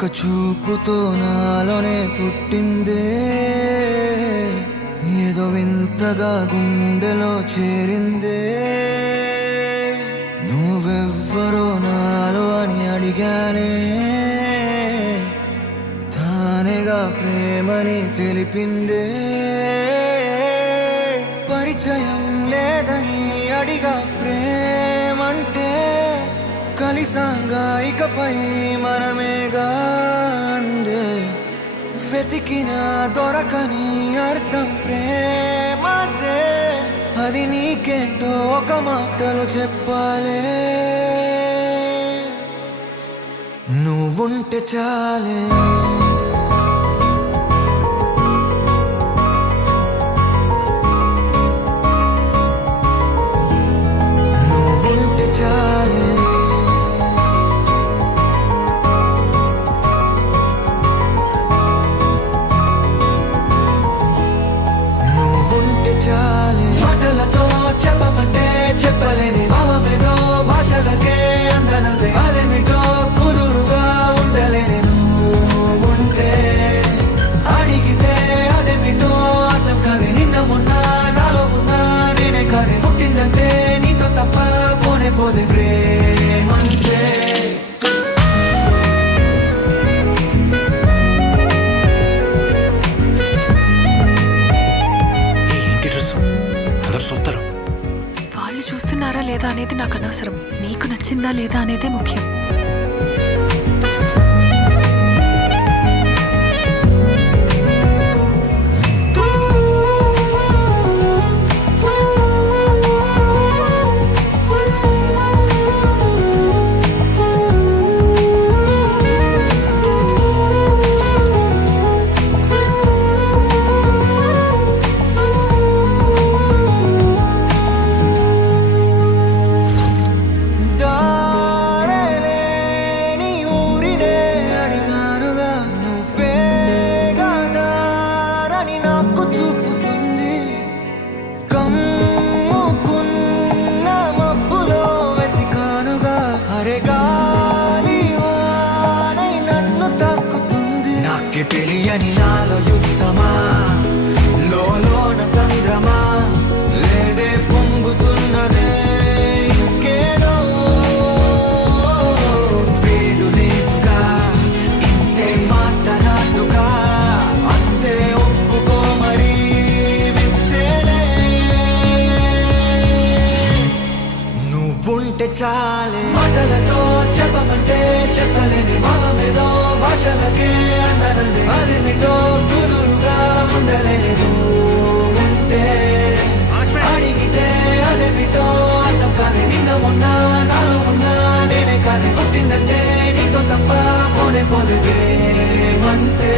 ఒక చూపుతో నాలోనే పుట్టిందే, ఏదో వింతగా గుండెలో చేరిందే. నువ్వెవ్వరో నాలో అని అడిగానే, తానేగా ప్రేమని తెలిపిందే. పరిచయం లేదని అడిగా ప్రేమంటే, కలిసాంగా ఇకపై మనమేగా అందే. వెతికిన దొరకని అర్థం ప్రేమదే, అది నీకేంటో ఒక మాటలో చెప్పాలే. నువ్వుంటే చాలే, నువ్వుంటే చాలే, నువ్వుంటే చాలే. మాటలతో చెప్పమంటే చెప్పలేని భావమేదో, భాషలకే అందనందే అదేమిటో కుదురుగా ఉండలేని. నువ్వుంటే అడిగితే అదేమిటో అర్థం కాదు. నిన్న మొన్న నాలో ఉన్నా నేనే కాదే, పుట్టిందంటే నీతో తప్ప పోనే పోదే ప్రేమంతే. వాళ్ళు చూస్తున్నారా లేదా అనేది నాకు అనవసరం, నీకు నచ్చిందా లేదా అనేదే ముఖ్యం. తెలియని నాలో యుద్ధమా, లోన సంద్రమా, లేదే పొంగుతున్నదే ఇంకేదో. పేరు లేదుగా ఇంతే మాట్లాడుగా, అంతే ఒప్పుకో మరి వింతేలే. నువ్వుంటే చాలే, మాటలతో చెప్పమంటే చెప్పలేని భావమేదో, భాషలకే అందనందే అదేమిటో కుదురుగా ఉండలేని. నువ్వుంటే అడిగితే అదేమిటో అర్థం కాదు. నిన్న మొన్న నాలో ఉన్నా నేనే కాదే, పుట్టిందంటే నీతో తప్ప పోనే పోదే ప్రేమంతే.